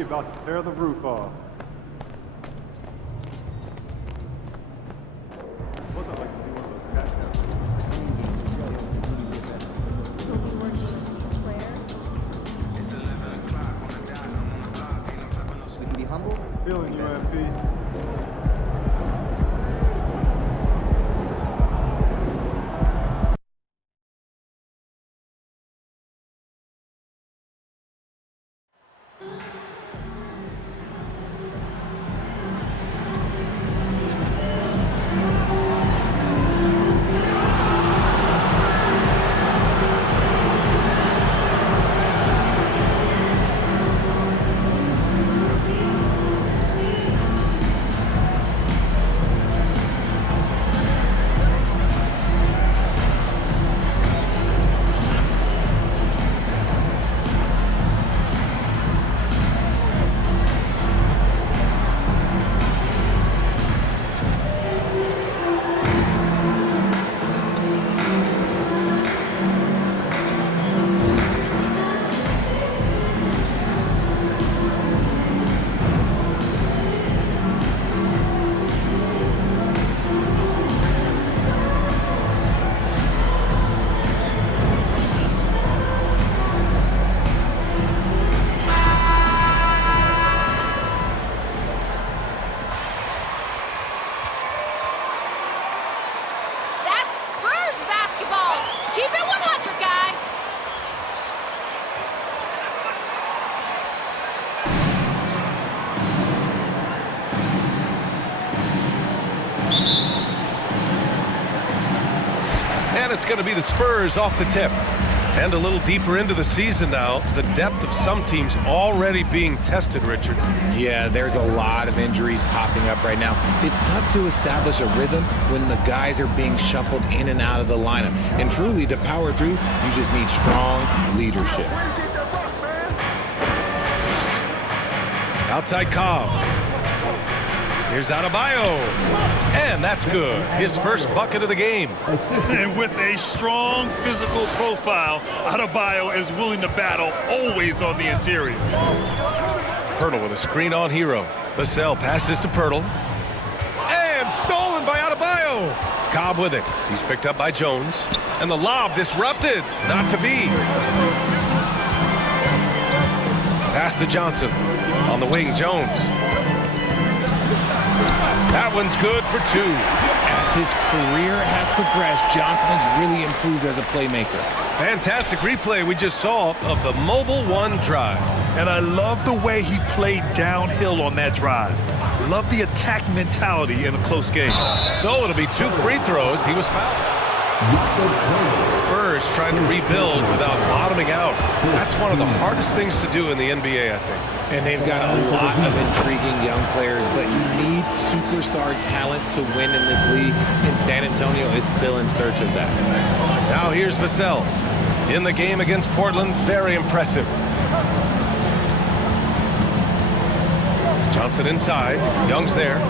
UMP about to tear the roof off. What's up, like to see one of those cat cameras? It's 11 o'clock on the dot. I'm on the block. Ain't no stopping us. We can be humble. Feeling UMP. And it's going to be the Spurs off the tip. And a little deeper into the season now, the depth of some teams already being tested, Richard. Yeah, there's a lot of injuries popping up right now. It's tough to establish a rhythm when the guys are being shuffled in and out of the lineup. And truly, to power through, you just need strong leadership. Outside Cobb. Here's Adebayo. And that's good. His first bucket of the game. And with a strong physical profile, Adebayo is willing to battle, always on the interior. Pirtle with a screen on Hero. Vassell passes to Pirtle. And stolen by Adebayo. Cobb with it. He's picked up by Jones. And the lob disrupted. Not to be. Pass to Johnson. On the wing, Jones. That one's good for two. As his career has progressed, Johnson has really improved as a playmaker. Fantastic replay we just saw of the Mobile One drive. And I love the way he played downhill on that drive. Love the attack mentality in a close game. So it'll be 2 free throws. He was fouled. Spurs trying to rebuild without bottoming out. That's one of the hardest things to do in the NBA, I think. And they've got a lot of intriguing young players, but you need superstar talent to win in this league, and San Antonio is still in search of that. Now here's Vassell. In the game against Portland, very impressive. Johnson inside. Young's there.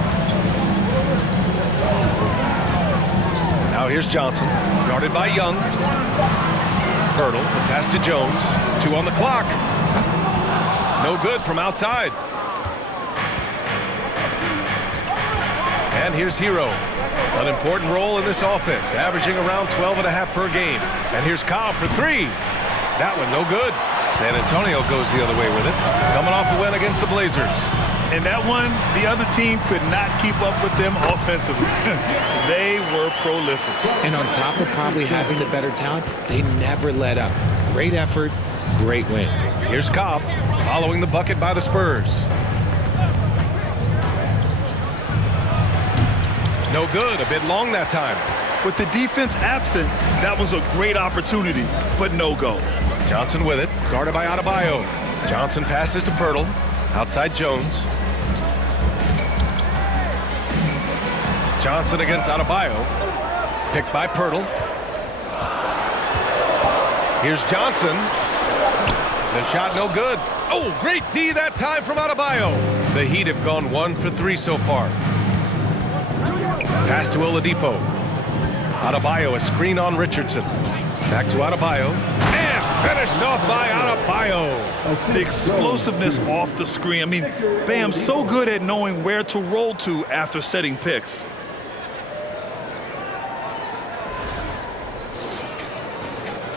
Now here's Johnson, guarded by Young. Pirtle, the pass to Jones. 2 on the clock. No good from outside. And here's Hero. An important role in this offense, averaging around 12.5 per game. And here's Cobb for 3. That one no good. San Antonio goes the other way with it, coming off a win against the Blazers. And that one, the other team could not keep up with them offensively. They were prolific. And on top of probably having the better talent, they never let up. Great effort, great win. Here's Cobb, following the bucket by the Spurs. No good, a bit long that time. With the defense absent, that was a great opportunity, but no go. Johnson with it, guarded by Adebayo. Johnson passes to Pirtle, outside Jones. Johnson against Adebayo, picked by Pirtle. Here's Johnson. The shot no good. Oh, great D that time from Adebayo. The Heat have gone 1 for 3 so far. Pass to Oladipo. Adebayo, a screen on Richardson. Back to Adebayo. And Finished off by Adebayo. The explosiveness off the screen. I mean, Bam, so good at knowing where to roll to after setting picks.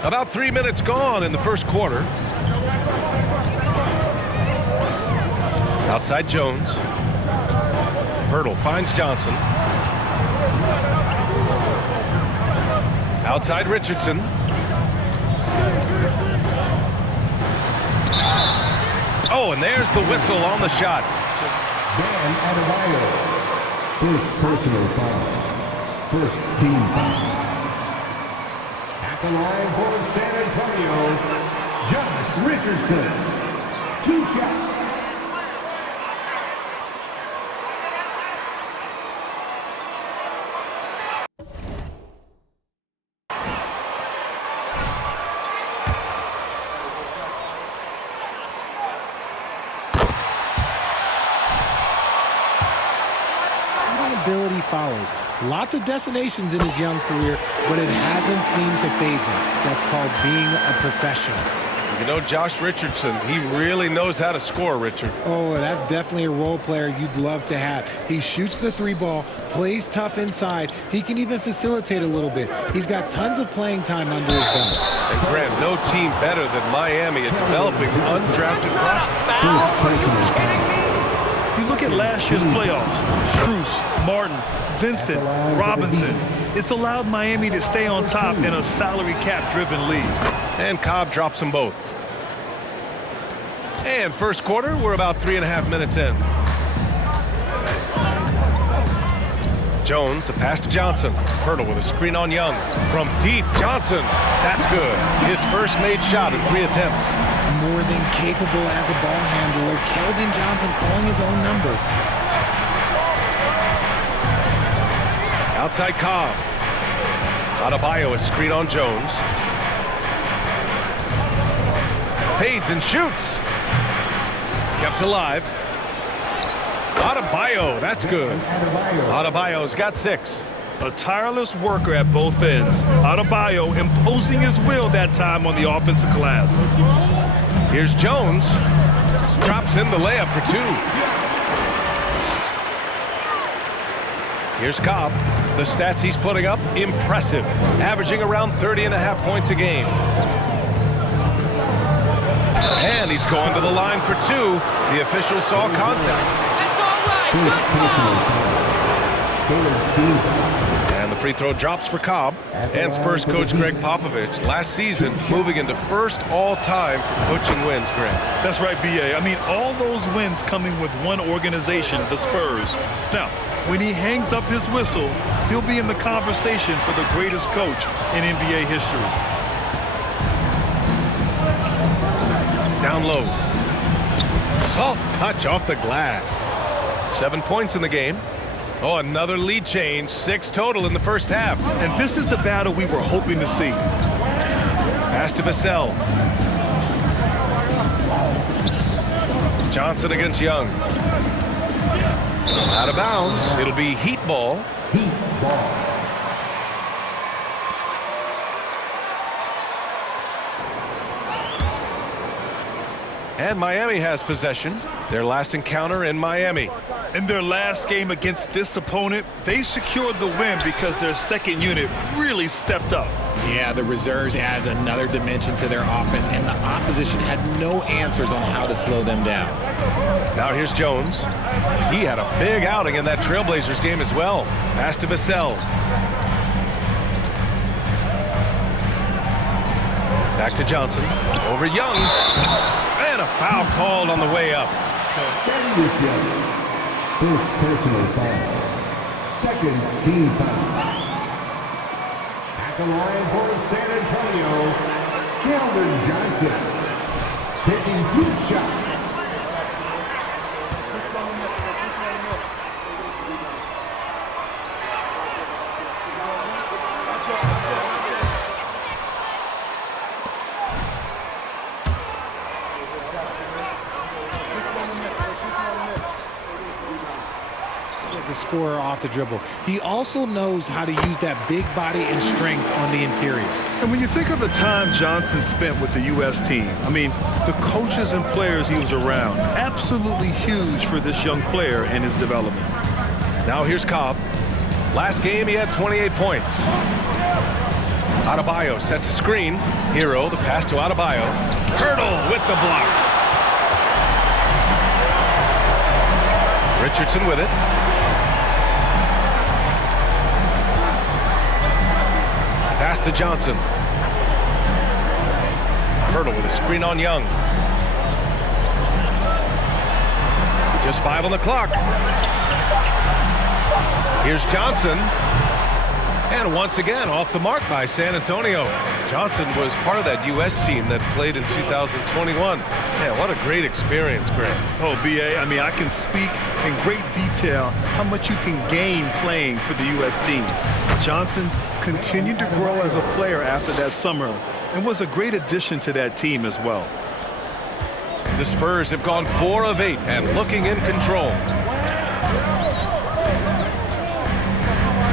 About 3 minutes gone in the first quarter. Outside Jones. Hurdle finds Johnson. Outside Richardson. Oh, and there's the whistle on the shot. Dan Adebayo. First personal foul. First team foul. At the line for San Antonio, Josh Richardson. 2 shots. Ability follows. Lots of destinations in his young career, but it hasn't seemed to faze him. That's called being a professional. You know, Josh Richardson, he really knows how to score, Richard. Oh, that's definitely a role player you'd love to have. He shoots the 3-ball, plays tough inside. He can even facilitate a little bit. He's got tons of playing time under his belt. And Grant, no team better than Miami at developing undrafted prospects. You look at last year's playoffs. Strus, Martin, Vincent, Robinson. It's allowed Miami to stay on top in a salary cap-driven league. And Cobb drops them both. And first quarter, we're about 3.5 minutes in. Jones, the pass to Johnson. Hurdle with a screen on Young. From deep, Johnson. That's good. His first made shot in 3 attempts. More than capable as a ball handler. Keldon Johnson calling his own number. Outside Cobb. Adebayo, a screen on Jones. Fades and shoots. Kept alive. Adebayo, that's good. Adebayo's got 6. A tireless worker at both ends. Adebayo imposing his will that time on the offensive glass. Here's Jones. Drops in the layup for 2. Here's Cobb. The stats he's putting up, impressive. Averaging around 30.5 points a game. And he's going to the line for 2. The official saw contact. And the free throw drops for Cobb. And Spurs coach Greg Popovich, last season, moving into first all-time for coaching wins, Greg. That's right, B.A. I mean, all those wins coming with one organization, the Spurs. Now, when he hangs up his whistle, he'll be in the conversation for the greatest coach in NBA history. Down low. Soft touch off the glass. 7 points in the game. Oh, another lead change. 6 total in the first half. And this is the battle we were hoping to see. Pass to Vassell. Johnson against Young. Out of bounds. It'll be Heat ball. Heat ball. And Miami has possession. Their last encounter in Miami. In their last game against this opponent, they secured the win because their second unit really stepped up. Yeah, the reserves added another dimension to their offense, and the opposition had no answers on how to slow them down. Now here's Jones. He had a big outing in that Trailblazers game as well. Pass to Vassell. Back to Johnson. Over Young. And a foul called on the way up. Darius Young. First personal foul. Second team foul. At the line for San Antonio, Keldon Johnson. Taking 2 shots. As a scorer off the dribble, he also knows how to use that big body and strength on the interior. And when you think of the time Johnson spent with the U.S. team, I mean, the coaches and players he was around, absolutely huge for this young player and his development. Now here's Cobb. Last game, he had 28 points. Adebayo sets a screen. Hero, the pass to Adebayo. Hurdle with the block. Richardson with it. Pass to Johnson. Hurdle with a screen on Young. Just 5 on the clock. Here's Johnson. And once again, off the mark by San Antonio. Johnson was part of that U.S. team that played in 2021. Man, what a great experience, Greg. Oh, B.A., I mean, I can speak in great detail how much you can gain playing for the U.S. team. Johnson continued to grow as a player after that summer and was a great addition to that team as well. The Spurs have gone 4 of 8 and looking in control.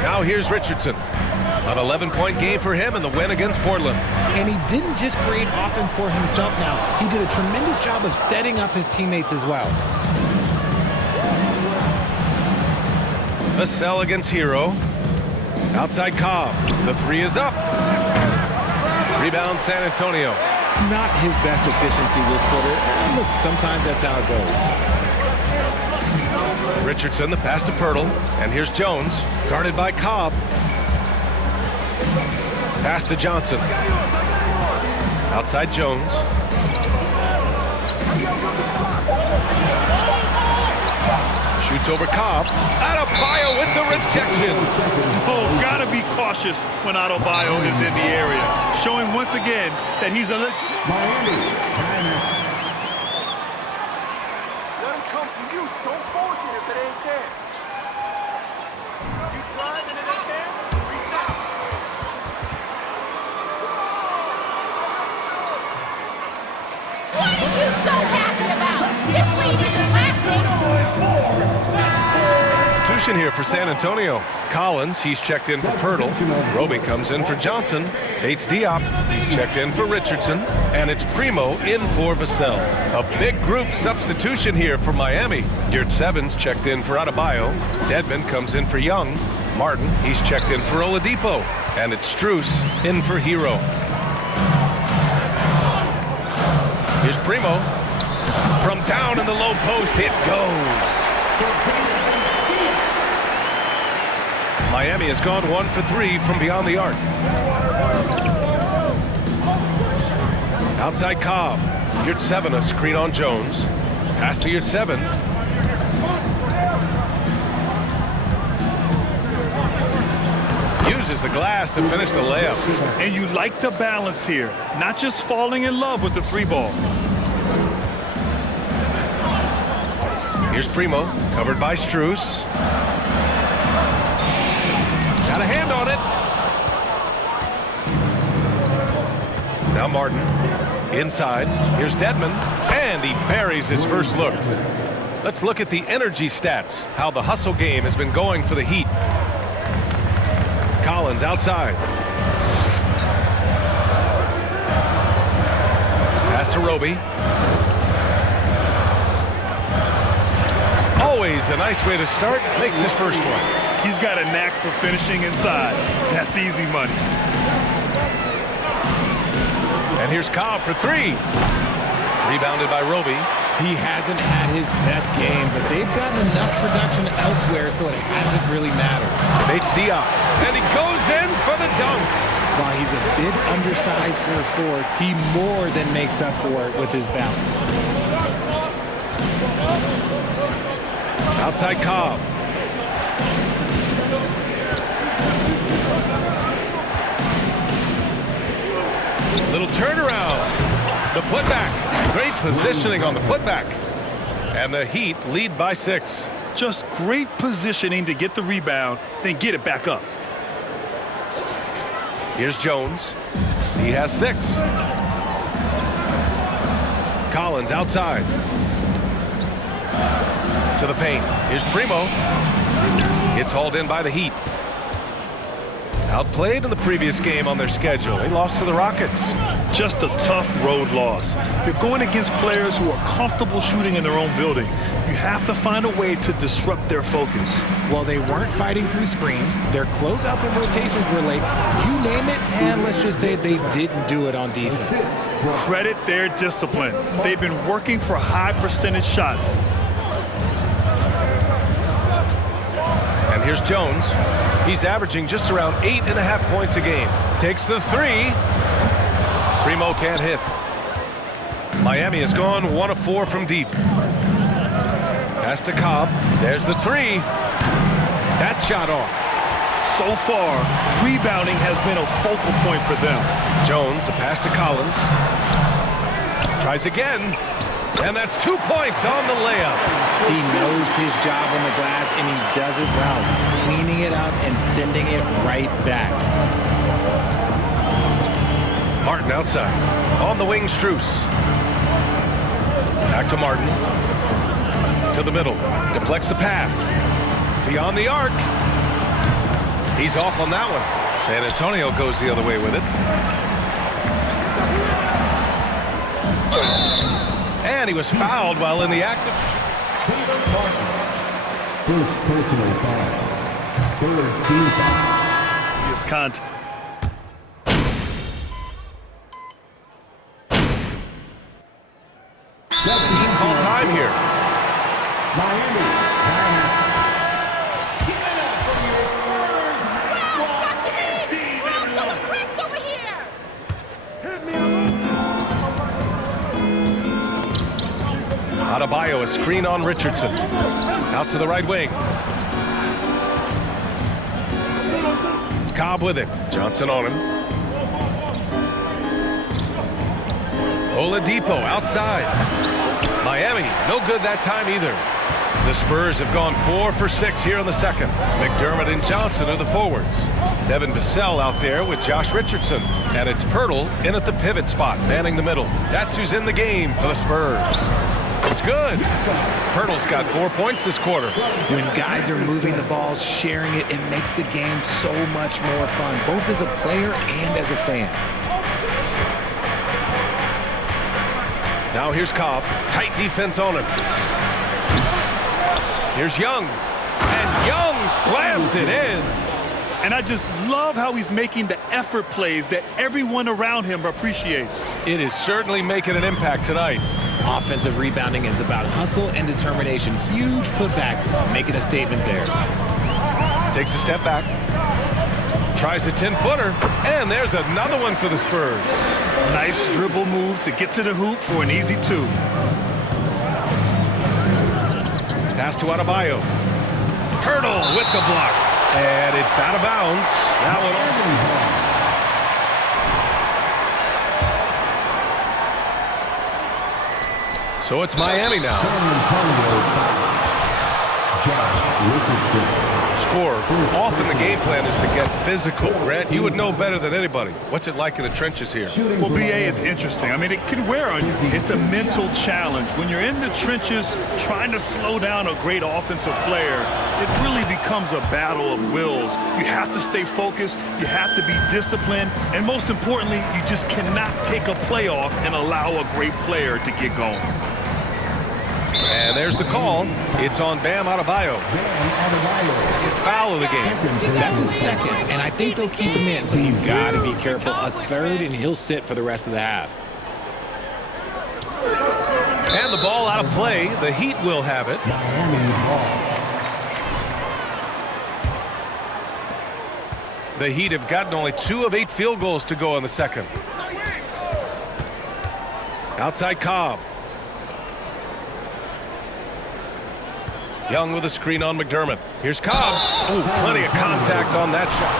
Now here's Richardson. An 11-point game for him in the win against Portland. And he didn't just create offense for himself now. He did a tremendous job of setting up his teammates as well. Vassell against Hero. Outside Cobb. The 3 is up. Rebound San Antonio. Not his best efficiency this quarter. And look, sometimes that's how it goes. Richardson, the pass to Pirtle. And here's Jones, guarded by Cobb. Pass to Johnson. Outside Jones. Shoots over Cobb. Adebayo with the rejection. Oh, gotta be cautious when Adebayo is in the area. Showing once again that he's a... Miami, timeout. Let him come to you. Don't force it if it ain't there. You tried and it ain't there? Reset. What are you so happy about? This lead isn't lasting. Substitution here for San Antonio. Collins, he's checked in for Pirtle. Roby comes in for Johnson. Bates Diop, he's checked in for Richardson. And it's Primo in for Vassell. A big group substitution here for Miami. Yurtseven's checked in for Adebayo. Dedmon comes in for Young. Martin, he's checked in for Oladipo. And it's Strus in for Hero. Here's Primo. From down in the low post, it goes. Miami has gone 1 for 3 from beyond the arc. Outside Cobb. Yurtseven, a screen on Jones. Pass to Yurtseven. Uses the glass to finish the layup. And you like the balance here. Not just falling in love with the 3-ball. Here's Primo, covered by Strus. Got a hand on it. Now Martin, inside. Here's Dedmon, and he buries his first look. Let's look at the energy stats, how the hustle game has been going for the Heat. Collins outside. Pass to Roby. Always a nice way to start. Makes his first one. He's got a knack for finishing inside. That's easy money. And here's Cobb for 3. Rebounded by Roby. He hasn't had his best game, but they've gotten enough production elsewhere, so it hasn't really mattered. Bates Diop. And he goes in for the dunk. While he's a bit undersized for a forward, he more than makes up for it with his bounce. Outside Cobb. Little turnaround. The putback. Great positioning on the putback. And the Heat lead by 6. Just great positioning to get the rebound, then get it back up. Here's Jones. He has 6. Collins outside. To the paint. Here's Primo. It's hauled in by the Heat. Outplayed in the previous game on their schedule. They lost to the Rockets. Just a tough road loss. You're going against players who are comfortable shooting in their own building. You have to find a way to disrupt their focus. Well, they weren't fighting through screens. Their closeouts and rotations were late. You name it, and let's just say they didn't do it on defense. Credit their discipline. They've been working for high percentage shots. And here's Jones. He's averaging just around 8.5 points a game. Takes the three. Primo can't hit. Miami has gone 1 of 4 from deep. Pass to Cobb. There's the three. That shot off. So far, rebounding has been a focal point for them. Jones, a pass to Collins. Tries again. And that's 2 points on the layup. He knows his job on the glass, and he does it well, cleaning it up and sending it right back. Martin outside. On the wing, Strus. Back to Martin. To the middle. Deflects the pass. Beyond the arc. He's off on that one. San Antonio goes the other way with it. And he was fouled while in the act of... First personal foul. Third team foul. His contact. Call time here. Miami. Adebayo, a screen on Richardson. Out to the right wing. Cobb with it. Johnson on him. Oladipo outside. Miami, no good that time either. The Spurs have gone 4 for 6 here in the second. McDermott and Johnson are the forwards. Devin Vassell out there with Josh Richardson. And it's Pirtle in at the pivot spot, manning the middle. That's who's in the game for the Spurs. It's good. Pirtle's got 4 points this quarter. When guys are moving the ball, sharing it, it makes the game so much more fun, both as a player and as a fan. Now here's Cobb. Tight defense on him. Here's Young. And Young slams it in. And I just love how he's making the effort plays that everyone around him appreciates. It is certainly making an impact tonight. Offensive rebounding is about hustle and determination. Huge putback, making a statement there. Takes a step back. Tries a 10-footer. And there's another one for the Spurs. Nice dribble move to get to the hoop for an easy 2. Pass to Adebayo. Pirtle with the block. And it's out of bounds. That one. So it's Miami now. Score. Often the game plan is to get physical. Grant, you would know better than anybody. What's it like in the trenches here? Well, BA, it's interesting. I mean, it can wear on you. It's a mental challenge. When you're in the trenches trying to slow down a great offensive player, it really becomes a battle of wills. You have to stay focused. You have to be disciplined. And most importantly, you just cannot take a play off and allow a great player to get going. And there's the call. It's on Bam Adebayo. Foul of the game. That's a second, and I think they'll keep him in. But he's got to be careful. A third, and he'll sit for the rest of the half. And the ball out of play. The Heat will have it. The Heat have gotten only 2 of 8 field goals to go in the second. Outside Cobb. Young with a screen on McDermott. Here's Cobb. Oh, plenty of contact on that shot.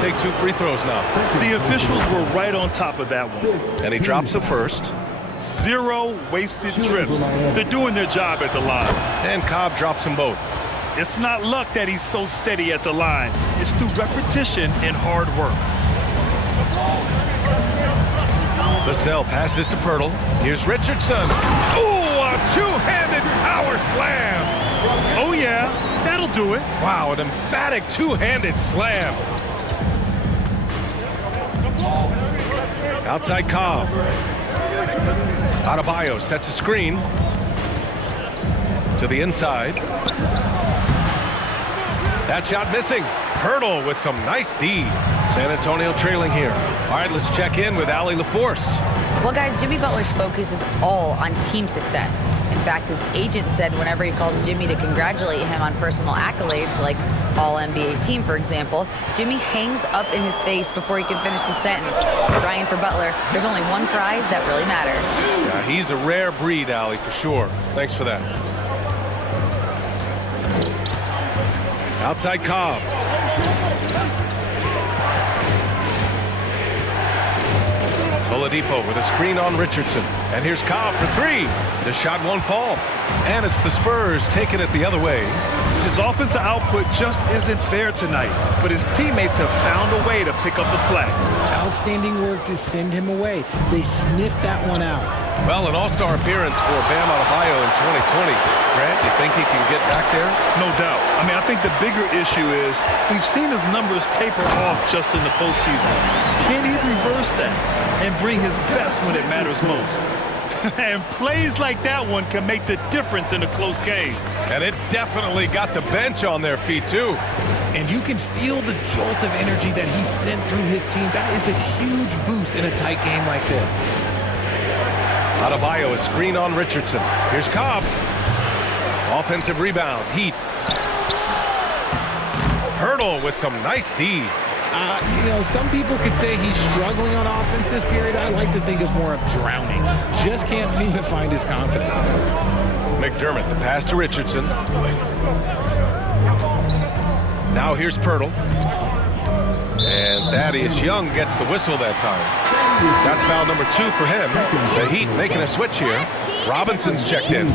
Take 2 free throws now. The officials were right on top of that one. And he drops the first. 0 wasted trips. They're doing their job at the line. And Cobb drops them both. It's not luck that he's so steady at the line. It's through repetition and hard work. Vassell passes to Pirtle. Here's Richardson. Ooh, a 2-handed power slam. Oh, yeah. That'll do it. Wow, an emphatic two-handed slam. Outside Cobb. Adebayo sets a screen to the inside. That shot missing. Hurdle with some nice D. San Antonio trailing here. All right, let's check in with Allie LaForce. Well, guys, Jimmy Butler's focus is all on team success. In fact, his agent said whenever he calls Jimmy to congratulate him on personal accolades, like All-NBA team, for example, Jimmy hangs up in his face before he can finish the sentence. Ryan, for Butler, there's only one prize that really matters. Yeah, he's a rare breed, Allie, for sure. Thanks for that. Outside Cobb. Oladipo with a screen on Richardson. And here's Cobb for three. The shot won't fall. And it's the Spurs taking it the other way. His offensive output just isn't there tonight, but his teammates have found a way to pick up the slack. Outstanding work to send him away. They sniffed that one out. Well, an all-star appearance for Bam Adebayo in 2020. Grant, you think he can get back there? No doubt. I mean, I think the bigger issue is we've seen his numbers taper off just in the postseason. Can he reverse that and bring his best when it matters most? And plays like that one can make the difference in a close game. And it definitely got the bench on their feet, too. And you can feel the jolt of energy that he sent through his team. That is a huge boost in a tight game like this. Adebayo, a screen on Richardson. Here's Cobb. Offensive rebound. Heat. Hurdle with some nice D. You know, some people could say he's struggling on offense this period. I like to think of more of drowning. Just can't seem to find his confidence. McDermott, the pass to Richardson. Now here's Pirtle. And Thaddeus Young gets the whistle that time. That's foul number 2 for him. The Heat making a switch here. Robinson's checked in.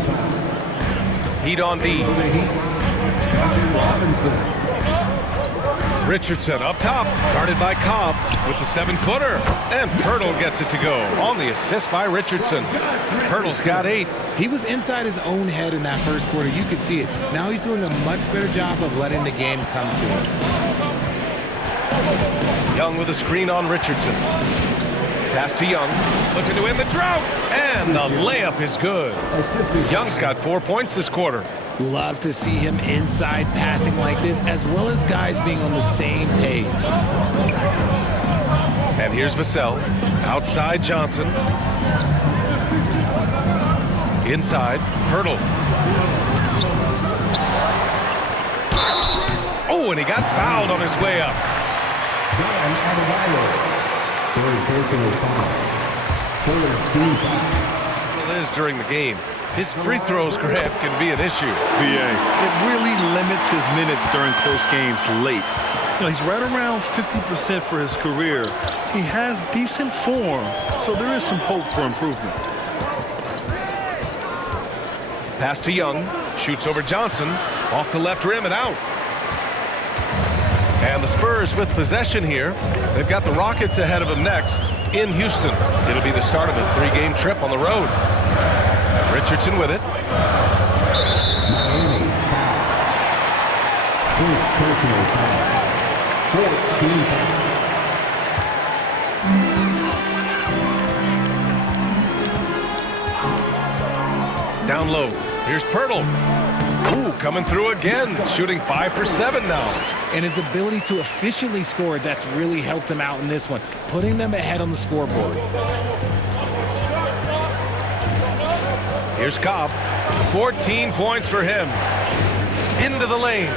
Heat on D. Richardson up top, guarded by Cobb with the 7-footer. And Pirtle gets it to go on the assist by Richardson. Pirtle's got 8. He was inside his own head in that first quarter. You could see it. Now he's doing a much better job of letting the game come to him. Young with a screen on Richardson. Pass to Young, looking to end the drought. And the layup is good. Young's got 4 points this quarter. Love to see him inside passing like this, as well as guys being on the same page. And here's Vassell. Outside Johnson. Inside, Hurdle. Oh, and he got fouled on his way up. It is during the game. His free throws, Grant, can be an issue. BA. It really limits his minutes during close games late. You know, he's right around 50% for his career. He has decent form, so there is some hope for improvement. Pass to Young. Shoots over Johnson. Off the left rim and out. And the Spurs with possession here. They've got the Rockets ahead of them next in Houston. It'll be the start of a 3-game trip on the road. Richardson with it. Down low. Here's Pirtle. Ooh, coming through again. Shooting 5 for 7 now. And his ability to efficiently score, that's really helped him out in this one, putting them ahead on the scoreboard. Here's Cobb. 14 points for him. Into the lane.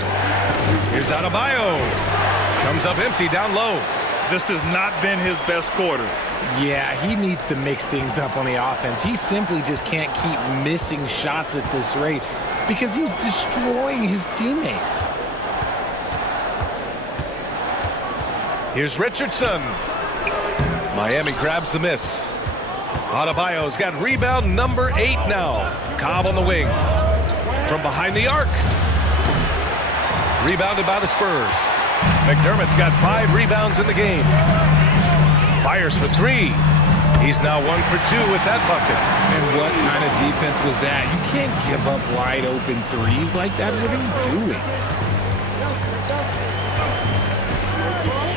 Here's Adebayo. Comes up empty down low. This has not been his best quarter. Yeah, he needs to mix things up on the offense. He simply just can't keep missing shots at this rate because he's destroying his teammates. Here's Richardson. Miami grabs the miss. Adebayo's got rebound number 8 now. Cobb on the wing. From behind the arc. Rebounded by the Spurs. McDermott's got 5 rebounds in the game. Fires for 3. He's now 1 for 2 with that bucket. And what kind of defense was that? You can't give up wide open threes like that. What are you doing?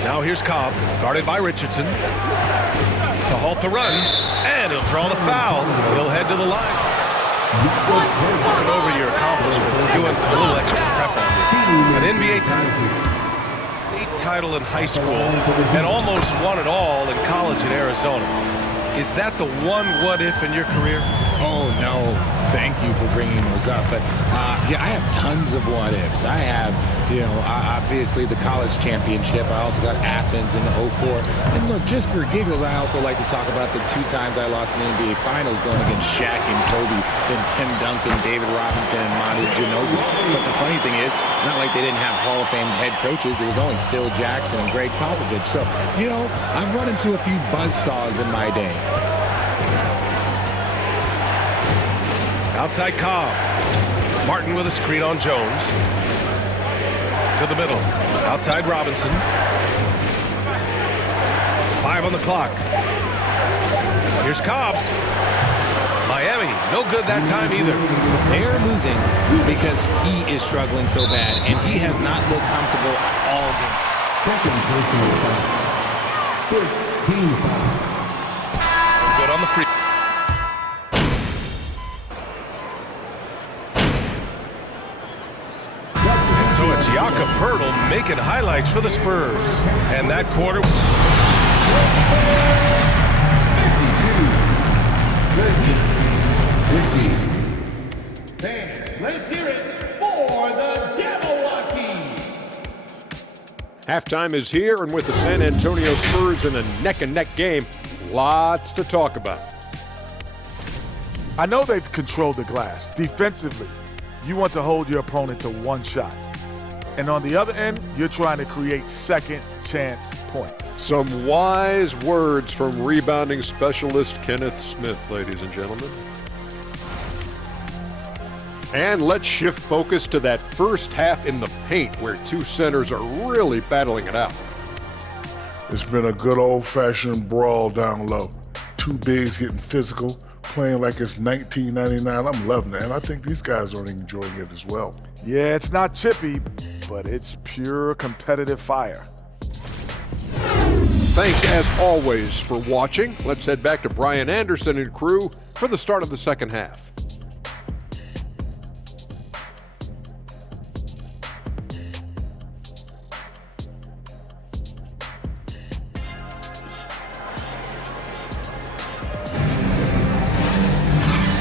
Now here's Cobb, guarded by Richardson. To halt the run, and he'll draw the foul. He'll head to the line. Looking over your accomplishments, doing a little extra prep on this. An NBA title, state title in high school, and almost won it all in college in Arizona. Is that the one what-if in your career? Oh, no. Thank you for bringing those up. But, yeah, I have tons of what-ifs. I have, obviously the college championship. I also got Athens in the 04. And, look, just for giggles, I also like to talk about the 2 times I lost in the NBA Finals going against Shaq and Kobe, then Tim Duncan, David Robinson, and Manu Ginobili. But the funny thing is, it's not like they didn't have Hall of Fame head coaches. It was only Phil Jackson and Greg Popovich. So, I've run into a few buzzsaws in my day. Outside Cobb. Martin with a screen on Jones. To the middle. Outside Robinson. 5 on the clock. Here's Cobb. Miami, no good that time either. They're losing because he is struggling so bad, and he has not looked comfortable all game. Second personal foul. 15 foul. Good on the free. So it's Jakob Poeltl making highlights for the Spurs. And that quarter... 52. Fans, let's hear it for the Jabberwockies. Halftime is here, and with the San Antonio Spurs in a neck-and-neck game, lots to talk about. I know they've controlled the glass. Defensively, you want to hold your opponent to 1 shot. And on the other end, you're trying to create second chance points. Some wise words from rebounding specialist Kenneth Smith, ladies and gentlemen. And let's shift focus to that first half in the paint, where 2 centers are really battling it out. It's been a good old-fashioned brawl down low. 2 bigs getting physical, playing like it's 1999. I'm loving it, and I think these guys are enjoying it as well. Yeah, it's not chippy, but it's pure competitive fire. Thanks, as always, for watching. Let's head back to Brian Anderson and crew for the start of the second half.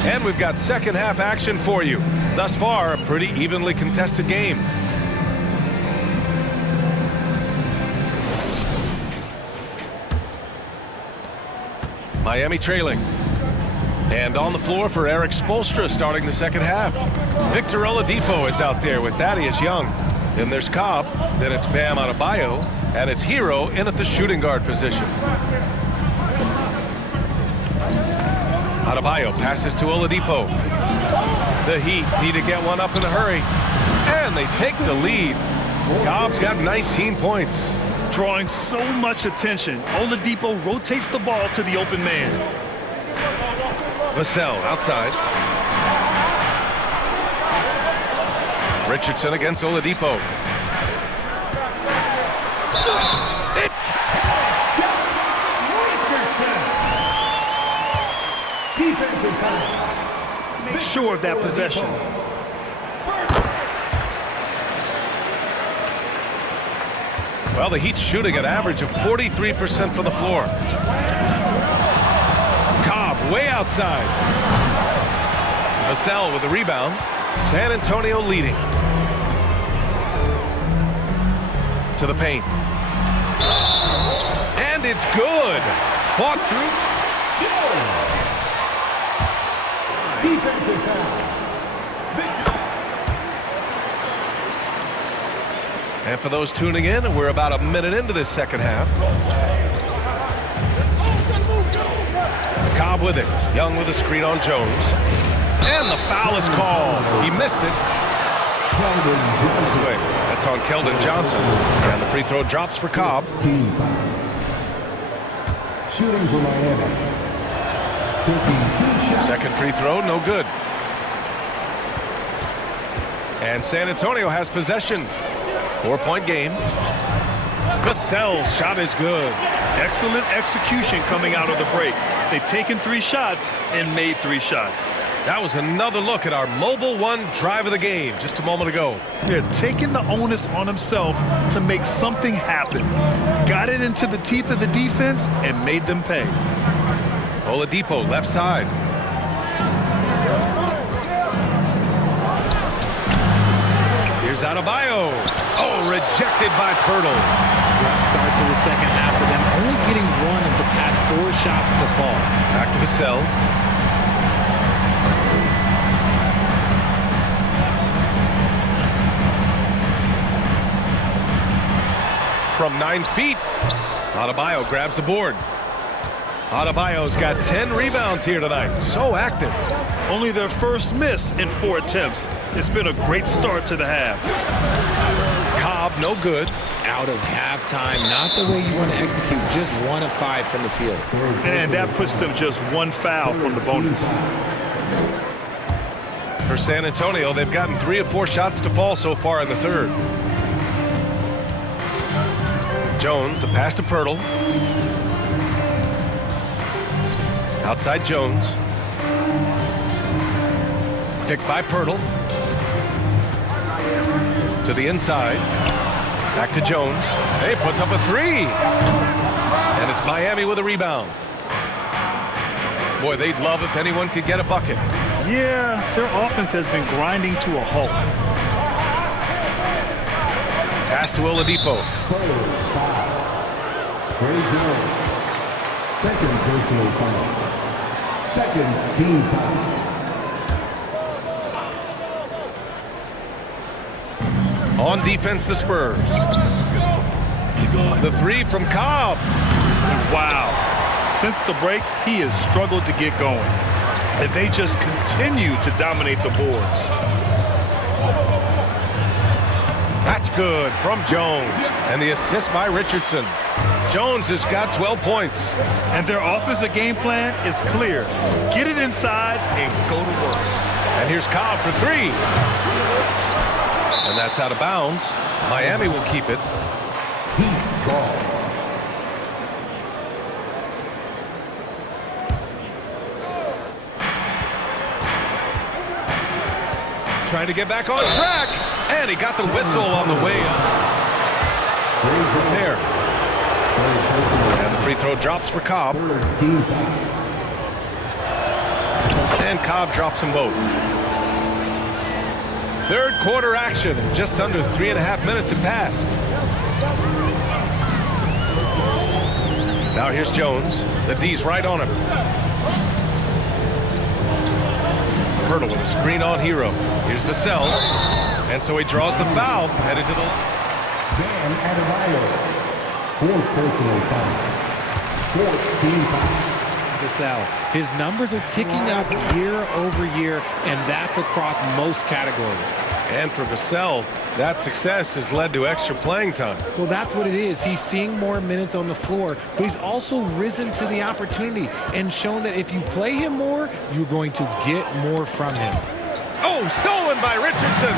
And we've got second half action for you. Thus far, a pretty evenly contested game. Miami trailing. And on the floor for Eric Spoelstra starting the second half. Victor Oladipo is out there with Thaddeus Young. Then there's Cobb. Then it's Bam Adebayo. And it's Hero in at the shooting guard position. Adebayo passes to Oladipo. The Heat need to get one up in a hurry. And they take the lead. Cobb's got 19 points. Drawing so much attention, Oladipo rotates the ball to the open man. Vassell outside. Richardson against Oladipo. Defensive foul. Make sure of that possession. Well, the Heat's shooting an average of 43% from the floor. Cobb way outside. Vassell with the rebound. San Antonio leading. To the paint. And it's good. Fought through. Defensive foul. And for those tuning in, we're about a minute into this second half. Cobb with it. Young with a screen on Jones. And the foul is called. He missed it. That's on Keldon Johnson. And the free throw drops for Cobb. Team foul. Shooting for Miami. Second free throw, no good. And San Antonio has possession. 4-point game. Vassell's shot is good. Excellent execution coming out of the break. They've taken 3 shots and made 3 shots. That was another look at our Mobile One drive of the game just a moment ago. They're taking the onus on himself to make something happen. Got it into the teeth of the defense and made them pay. Oladipo, left side. Here's Adebayo. Oh, rejected by Pirtle. Rough start to the second half for them, only getting 1 of the past 4 shots to fall. Back to Vassell. From 9 feet, Adebayo grabs the board. Adebayo's got 10 rebounds here tonight. So active. Only their first miss in 4 attempts. It's been a great start to the half. Cobb, no good. Out of halftime, not the way you want to execute, just 1 of 5 from the field. And that puts them just 1 foul from the bonus. For San Antonio, they've gotten 3 of 4 shots to fall so far in the third. Jones, the pass to Pirtle. Outside Jones. Picked by Pirtle. To the inside. Back to Jones. Hey, puts up a 3. And it's Miami with a rebound. Boy, they'd love if anyone could get a bucket. Yeah, their offense has been grinding to a halt. Pass to Oladipo. Spurs foul. Trey Jones. Second personal foul. Second team foul. On defense, the Spurs. The 3 from Cobb. Wow. Since the break, he has struggled to get going. And they just continue to dominate the boards. That's good from Jones. And the assist by Richardson. Jones has got 12 points. And their offensive game plan is clear. Get it inside and go to work. And here's Cobb for 3. And that's out of bounds. Miami will keep it. Heat ball. Trying to get back on track. And he got the whistle on the way up. There. And the free throw drops for Cobb. And Cobb drops them both. Third quarter action. Just under 3.5 minutes have passed. Now here's Jones. The D's right on him. Pirtle with a screen on Hero. Here's Vassell. And so he draws the foul. Headed to the line. Bam Adebayo. 4 personal fouls. 14 fouls. Vassell, his numbers are ticking up year over year, and that's across most categories. And for Vassell, that success has led to extra playing time. Well, that's what it is. He's seeing more minutes on the floor, but he's also risen to the opportunity and shown that if you play him more, you're going to get more from him. Oh, stolen by Richardson.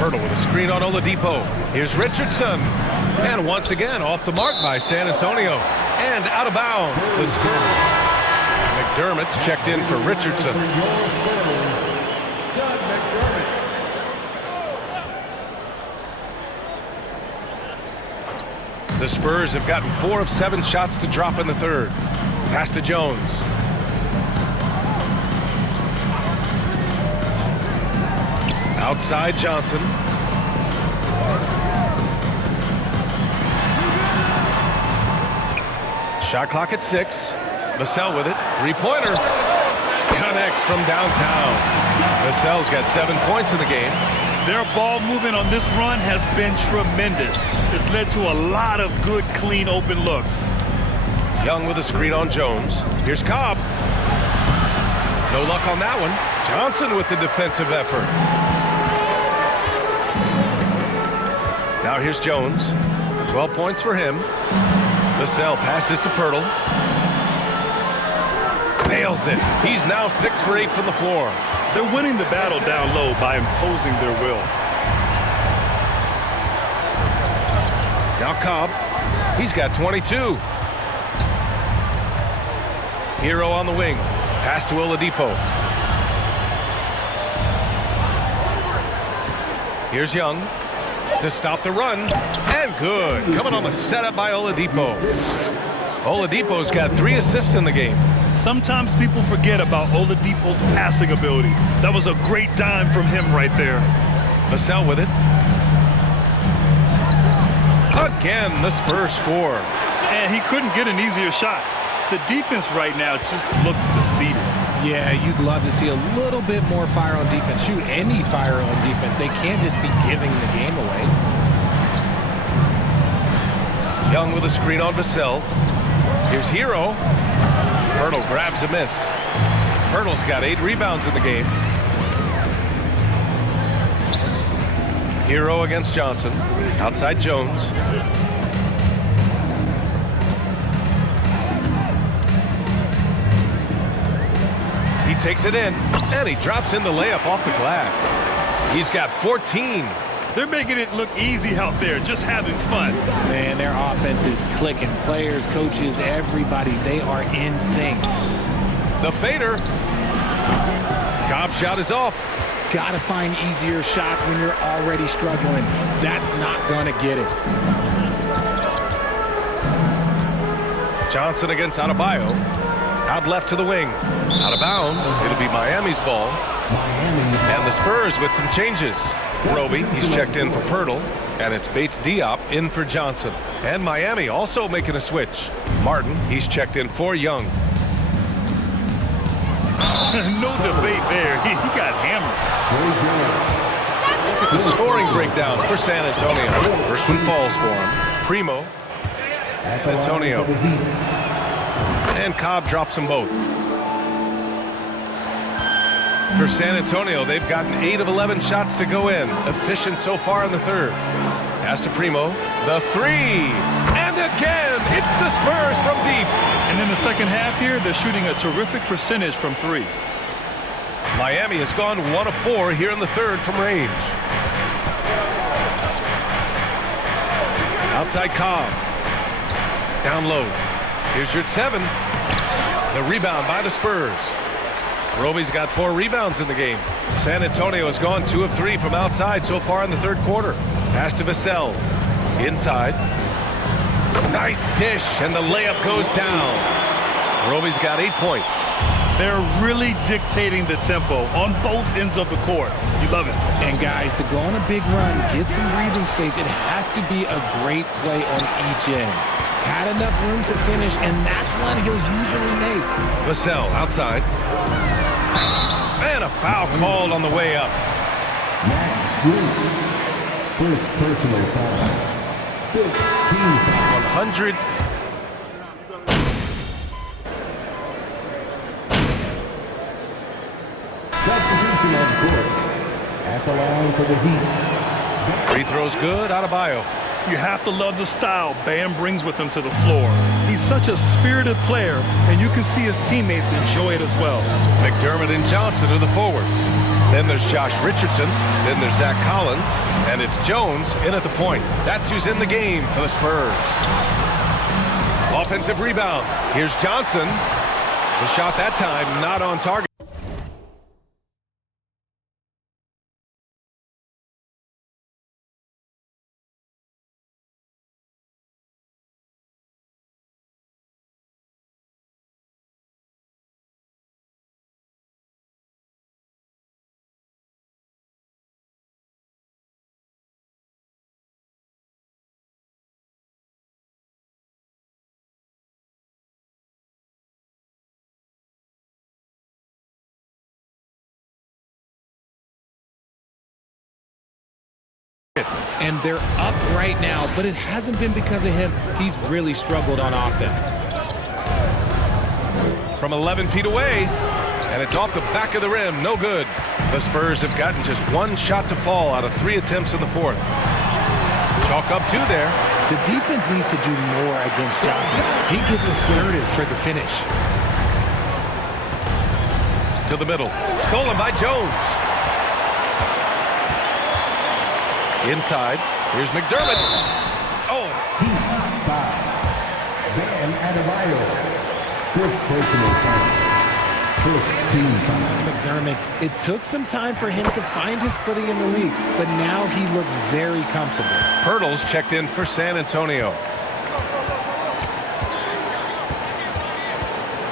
Pirtle with a screen on Oladipo. Here's Richardson. And once again, off the mark by San Antonio. And out of bounds, the Spurs. McDermott's checked in for Richardson. The Spurs have gotten 4 of 7 shots to drop in the third. Pass to Jones. Outside Johnson. Shot clock at 6. Vassell with it. 3-pointer. Connects from downtown. Vassell's got 7 points in the game. Their ball movement on this run has been tremendous. It's led to a lot of good, clean, open looks. Young with a screen on Jones. Here's Cobb. No luck on that one. Johnson with the defensive effort. Now here's Jones. 12 points for him. Vassell passes to Pirtle. Nails it. He's now 6 for 8 from the floor. They're winning the battle down low by imposing their will. Now Cobb. He's got 22. Hero on the wing. Pass to Oladipo. Here's Young to stop the run. And good. Coming on the setup by Oladipo. Oladipo's got 3 assists in the game. Sometimes people forget about Oladipo's passing ability. That was a great dime from him right there. Vassell with it. Again, the Spurs score. And he couldn't get an easier shot. The defense right now just looks defeated. Yeah, you'd love to see a little bit more fire on defense. Shoot, any fire on defense. They can't just be giving the game away. Young with a screen on Vassell. Here's Hero. Pirtle grabs a miss. Pirtle's got 8 rebounds in the game. Hero against Johnson. Outside Jones. He takes it in, and he drops in the layup off the glass. He's got 14. They're making it look easy out there, just having fun. Man, their offense is clicking. Players, coaches, everybody, they are in sync. The fader. Cobb shot is off. Gotta find easier shots when you're already struggling. That's not gonna get it. Johnson against Adebayo. Out left to the wing. Out of bounds. It'll be Miami's ball. And the Spurs with some changes. Roby, he's checked in for Pirtle. And it's Bates Diop in for Johnson. And Miami also making a switch. Martin, he's checked in for Young. No debate there. He got hammered. Look at the scoring breakdown for San Antonio. First one falls for him. Primo. Antonio. And Cobb drops them both. For San Antonio, they've gotten 8 of 11 shots to go in. Efficient so far in the third. Pass to Primo. The 3. And again, it's the Spurs from deep. And in the second half here, they're shooting a terrific percentage from 3. Miami has gone 1 of 4 here in the third from range. Outside Cobb. Down low. Here's your 7. The rebound by the Spurs. Roby's got 4 rebounds in the game. San Antonio has gone 2 of 3 from outside so far in the third quarter. Pass to Vassell. Inside. Nice dish, and the layup goes down. Roby's got 8 points. They're really dictating the tempo on both ends of the court. You love it. And guys, to go on a big run, get some breathing space, it has to be a great play on each end. Had enough room to finish, and that's one he'll usually make. Vassell outside. And a foul called on the way up. First personal foul. 100. Substitution on court. At the line for the Heat. Free throws good. Adebayo. You have to love the style Bam brings with him to the floor. He's such a spirited player, and you can see his teammates enjoy it as well. McDermott and Johnson are the forwards. Then there's Josh Richardson. Then there's Zach Collins. And it's Jones in at the point. That's who's in the game for the Spurs. Offensive rebound. Here's Johnson. The shot that time not on target. And they're up right now, but it hasn't been because of him. He's really struggled on offense. From 11 feet away, And it's off the back of the rim. No good. The Spurs have gotten just one shot to fall out of 3 attempts in the fourth. Chalk up 2 there. The defense needs to do more against Johnson. He gets assertive for the finish. To the middle. Stolen by Jones. Inside. Here's McDermott. Oh. Bam Adebayo. 5th personal foul. First team foul. McDermott, it took some time for him to find his footing in the league, but now he looks very comfortable. Pirtle's checked in for San Antonio.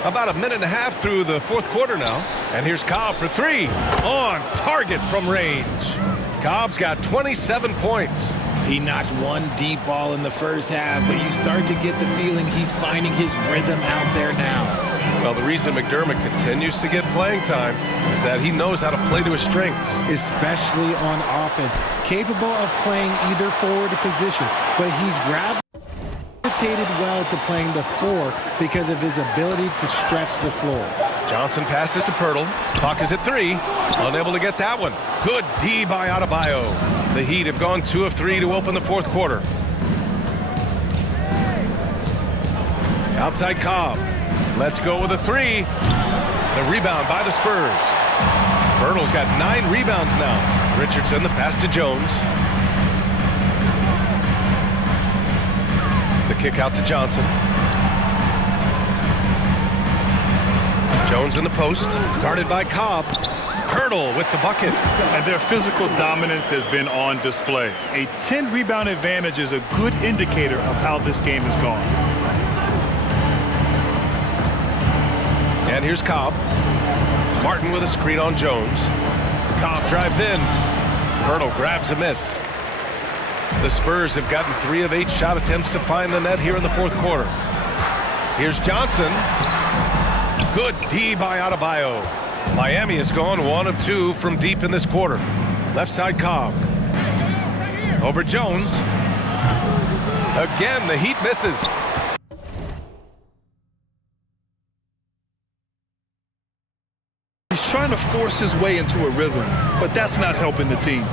About a minute and a half through the fourth quarter now. And here's Cobb for 3. On target from range. Cobb's got 27 points. He knocked one deep ball in the first half, but you start to get the feeling he's finding his rhythm out there now. Well, the reason McDermott continues to get playing time is that he knows how to play to his strengths. Especially on offense. Capable of playing either forward position, but he's gravitated well to playing the 4 because of his ability to stretch the floor. Johnson passes to Pirtle. Clock is at 3. Unable to get that one. Good D by Adebayo. The Heat have gone 2 of 3 to open the fourth quarter. Outside Cobb. Let's go with a 3. The rebound by the Spurs. Pirtle's got 9 rebounds now. Richardson, the pass to Jones. The kick out to Johnson. Jones in the post, guarded by Cobb. Pirtle with the bucket. And their physical dominance has been on display. A 10-rebound advantage is a good indicator of how this game has gone. And here's Cobb. Martin with a screen on Jones. Cobb drives in. Pirtle grabs a miss. The Spurs have gotten 3 of 8 shot attempts to find the net here in the fourth quarter. Here's Johnson. Good D by Adebayo. Miami has gone 1 of 2 from deep in this quarter. Left side Cobb. Over Jones. Again, the Heat misses. He's trying to force his way into a rhythm, but that's not helping the team.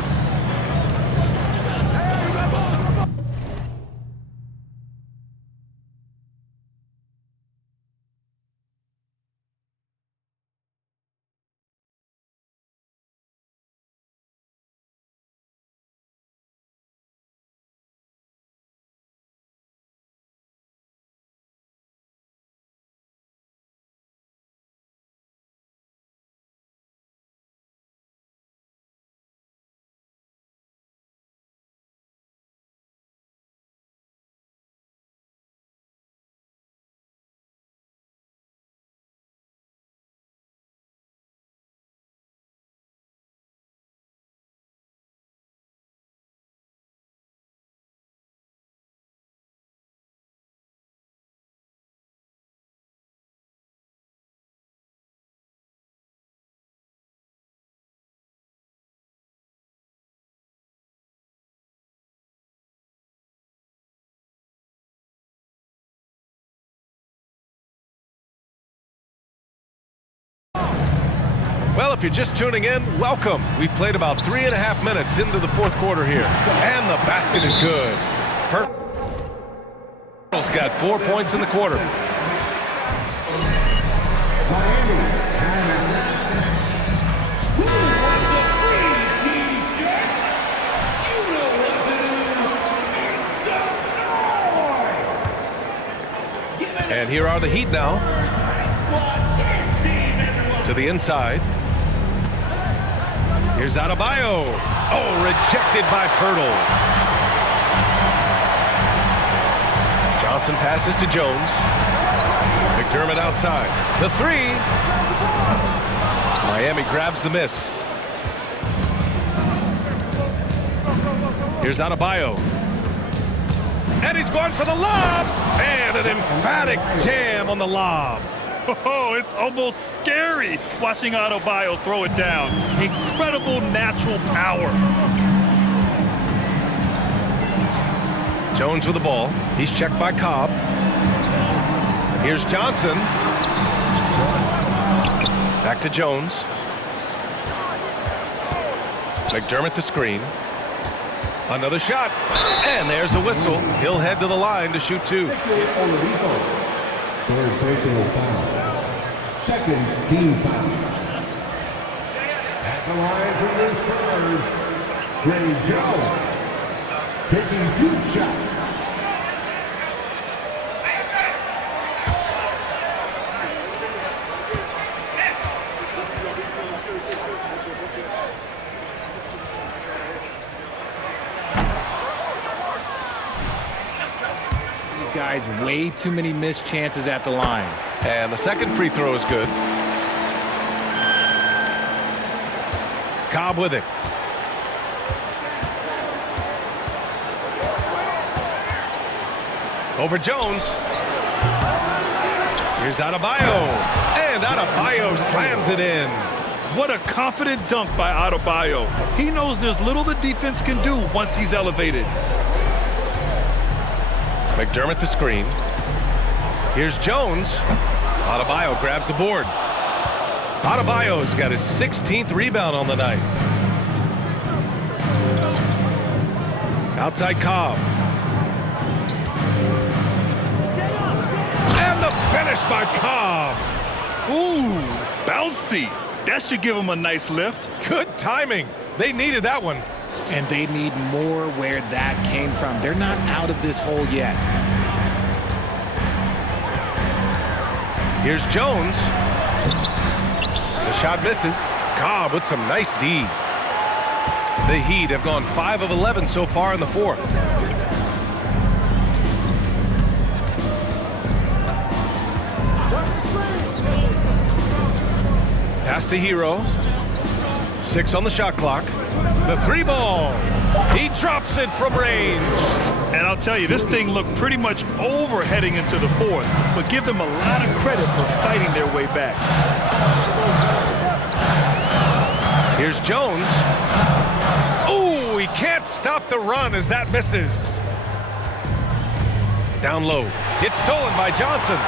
Well, if you're just tuning in, welcome. We've played about 3.5 minutes into the fourth quarter here. And the basket is good. Pirtle's got 4 points in the quarter. And here are the Heat now. To the inside. Here's Adebayo. Oh, rejected by Pirtle. Johnson passes to Jones. McDermott outside. The 3. Miami grabs the miss. Here's Adebayo. And he's going for the lob. And an emphatic jam on the lob. Oh, it's almost scary watching Adebayo throw it down. Incredible natural power. Jones with the ball. He's checked by Cobb. Here's Johnson. Back to Jones. McDermott the screen. Another shot. And there's a whistle. He'll head to the line to shoot 2. Third personal foul. Second team foul. At the line for the Spurs, Trey Jones taking 2 shots. Guys, way too many missed chances at the line. And the second free throw is good. Cobb with it. Over Jones. Here's Adebayo. And Adebayo slams it in. What a confident dunk by Adebayo. He knows there's little the defense can do once he's elevated. McDermott the screen. Here's Jones. Adebayo grabs the board. Adebayo's got his 16th rebound on the night. Outside Cobb. And the finish by Cobb. Ooh, bouncy. That should give him a nice lift. Good timing. They needed that one. And they need more where that came from. They're not out of this hole yet. Here's Jones. The shot misses. Cobb with some nice D. The Heat have gone 5 of 11 so far in the 4th. Pass to Hero. 6 on the shot clock. The 3 ball. He drops it from range. And I'll tell you, this thing looked pretty much over heading into the 4th, but give them a lot of credit for fighting their way back. Here's Jones. Ooh, he can't stop the run as that misses. Down low. It's stolen by Johnson.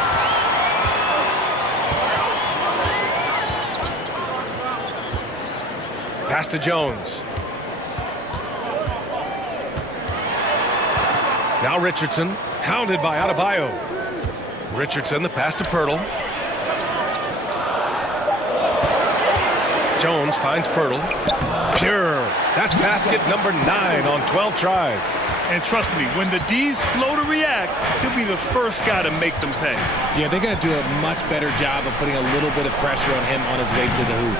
Pass to Jones. Now Richardson, hounded by Adebayo. Richardson, the pass to Pirtle. Jones finds Pirtle. Pure. That's basket number 9 on 12 tries. And trust me, when the D's slow to react, he'll be the first guy to make them pay. Yeah, they're going to do a much better job of putting a little bit of pressure on him on his way to the hoop.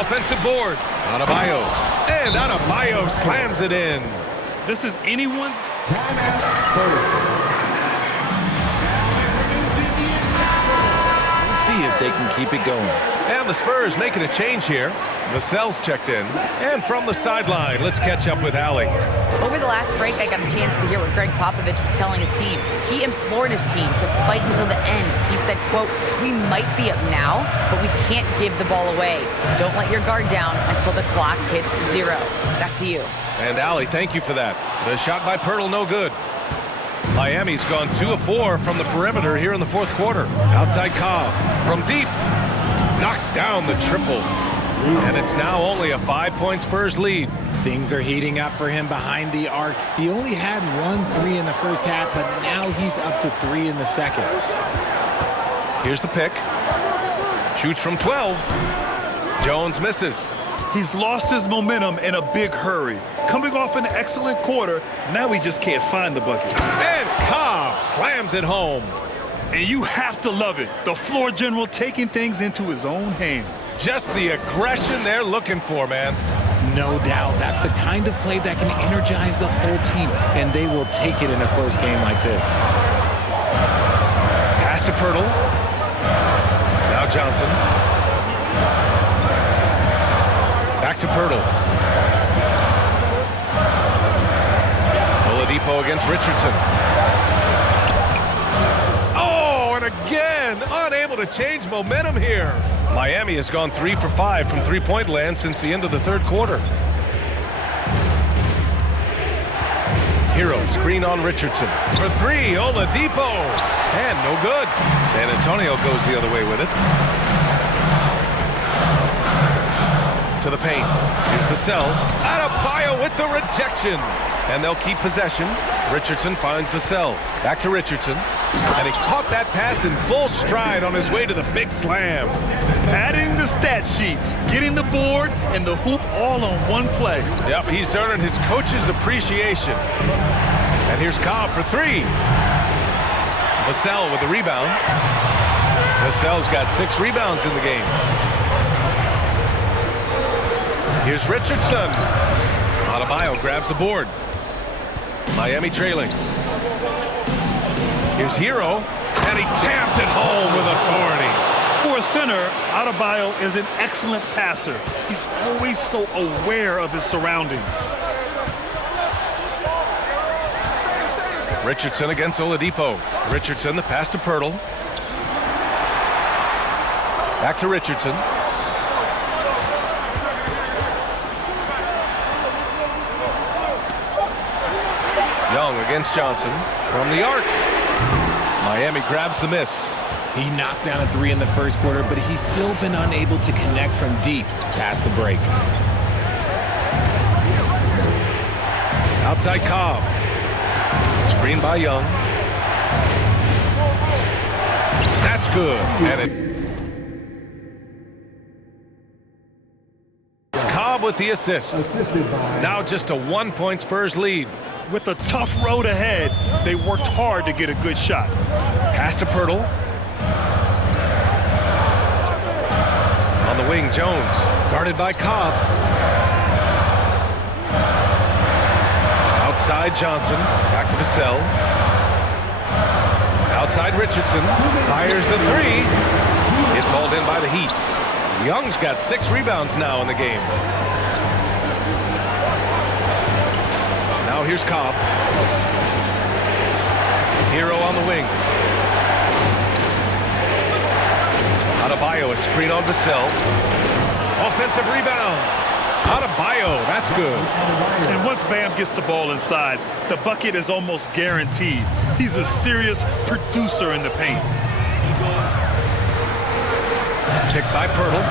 Offensive board. Adebayo. And Adebayo slams it in. This is anyone's... Let's see if they can keep it going. And the Spurs making a change here. Vassell's checked in. And from the sideline, let's catch up with Allie. Over the last break, I got a chance to hear what Greg Popovich was telling his team. He implored his team to fight until the end. He said, quote, "We might be up now, but we can't give the ball away. Don't let your guard down until the clock hits 0. Back to you. And Allie, thank you for that. The shot by Pirtle, no good. Miami's gone 2 of 4 from the perimeter here in the 4th quarter. Outside Cobb from deep. Knocks down the triple. And it's now only a 5-point Spurs lead. Things are heating up for him behind the arc. He only had 1 3 in the first half, but now he's up to 3 in the second. Here's the pick. Shoots from 12. Jones misses. He's lost his momentum in a big hurry. Coming off an excellent quarter, now he just can't find the bucket. And Cobb slams it home. And you have to love it. The floor general taking things into his own hands. Just the aggression they're looking for, man. No doubt. That's the kind of play that can energize the whole team, and they will take it in a close game like this. Pass to Pirtle. Now Johnson. Back to Pirtle. Oladipo against Richardson. Oh, and again, unable to change momentum here. Miami has gone 3 for 5 from three-point land since the end of the 3rd quarter. Hero screen on Richardson. For 3, Oladipo. And no good. San Antonio goes the other way with it. to the paint. Here's Vassell. Adebayo with the rejection. And they'll keep possession. Richardson finds Vassell. Back to Richardson. And he caught that pass in full stride on his way to the big slam. Adding the stat sheet, getting the board and the hoop all on one play. Yep, he's earning his coach's appreciation. And here's Cobb for three. Vassell with the rebound. Vassell's got 6 rebounds in the game. Here's Richardson. Adebayo grabs the board. Miami trailing. Here's Hero, and he jams it home with authority. For a center, Adebayo is an excellent passer. He's always so aware of his surroundings. Richardson against Oladipo. Richardson, the pass to Pirtle. Back to Richardson. Young against Johnson from the arc. Miami grabs the miss. He knocked down a 3 in the first quarter, but he's still been unable to connect from deep past the break. Outside Cobb. Screen by Young. That's good. And it's Cobb with the assist. Now just a 1-point Spurs lead. With a tough road ahead, they worked hard to get a good shot. Pass to Pirtle. On the wing, Jones. Guarded by Cobb. Outside Johnson. Back to Vassell. Outside Richardson. Fires the 3. It's hauled in by the Heat. Young's got 6 rebounds now in the game. Now here's Cobb. Hero on the wing. Adebayo, a screen on Vassell. Offensive rebound. Adebayo, that's good. And once Bam gets the ball inside, the bucket is almost guaranteed. He's a serious producer in the paint. Picked by Pirtle.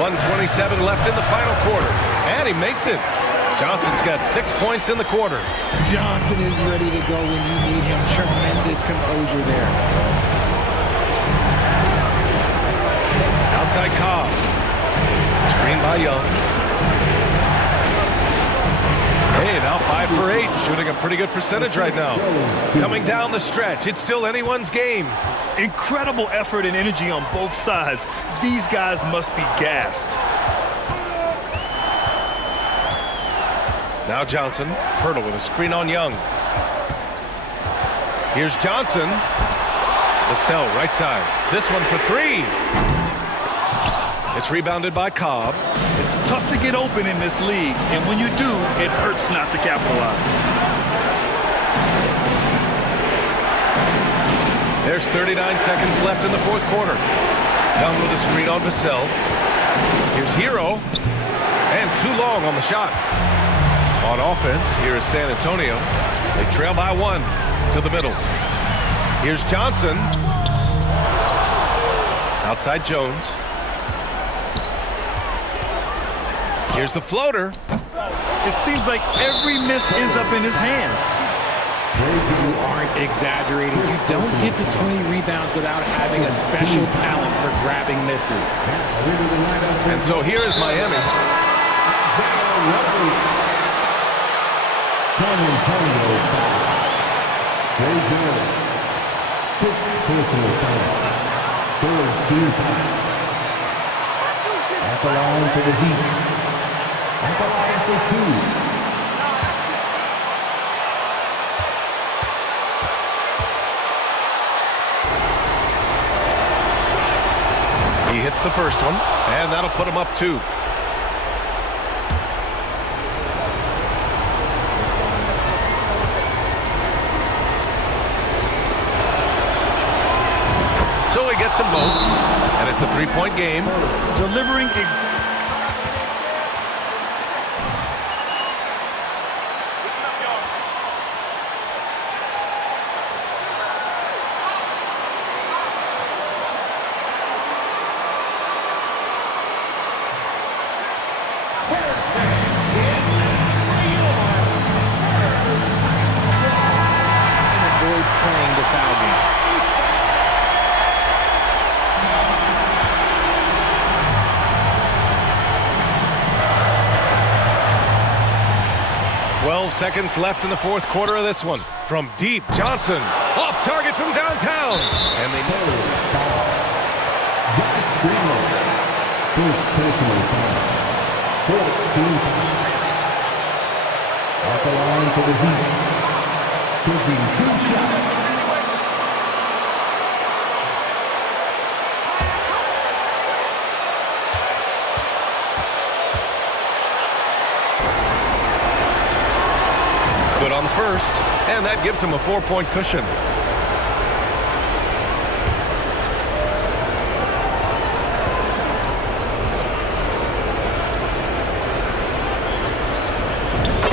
1:27 left in the final quarter. And he makes it. Johnson's got 6 points in the quarter. Johnson is ready to go when you need him. Tremendous composure there. Outside Cobb. Screen by Young. Hey, now 5 for 8. Shooting a pretty good percentage right now. Coming down the stretch. It's still anyone's game. Incredible effort and energy on both sides. These guys must be gassed. Now Johnson. Pirtle with a screen on Young. Here's Johnson. Vassell, right side. This one for 3. It's rebounded by Cobb. It's tough to get open in this league, and when you do, it hurts not to capitalize. There's 39 seconds left in the fourth quarter. Young with a screen on Vassell. Here's Hero. And too long on the shot. On offense, here is San Antonio. They trail by 1 to the middle. Here's Johnson. Outside Jones. Here's the floater. It seems like every miss ends up in his hands. You aren't exaggerating. You don't get to 20 rebounds without having a special talent for grabbing misses. And so here is Miami. San Antonio foul. Trey Burke. 6th personal foul. 3rd team foul. At the line for the Heat. At the line for 2. He hits the first one, and that'll put him up 2. So he gets them both, and it's a 3-point game. Delivering 12 seconds left in the fourth quarter of this one. From deep, Johnson. Off target from downtown. And they know. First personal foul. 14 fouls. At the line for the Heat. Taking 2 shots. Good on the first, and that gives him a 4-point cushion.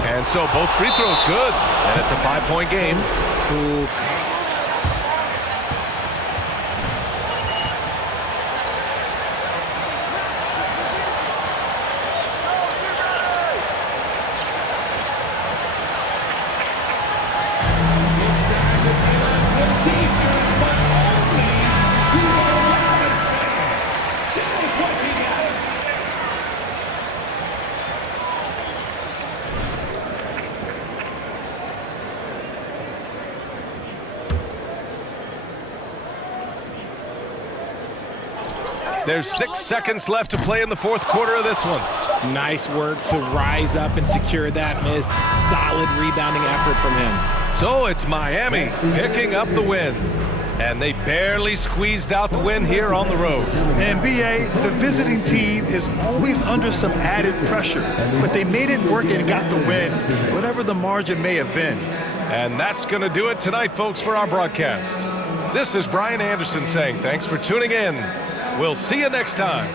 And so both free throws good, and it's a 5-point game. Cool. There's 6 seconds left to play in the fourth quarter of this one. Nice work to rise up and secure that miss. Solid rebounding effort from him. So it's Miami picking up the win. And they barely squeezed out the win here on the road. And BA, the visiting team is always under some added pressure, but they made it work and got the win, whatever the margin may have been. And that's going to do it tonight, folks, for our broadcast. This is Brian Anderson saying thanks for tuning in. We'll see you next time.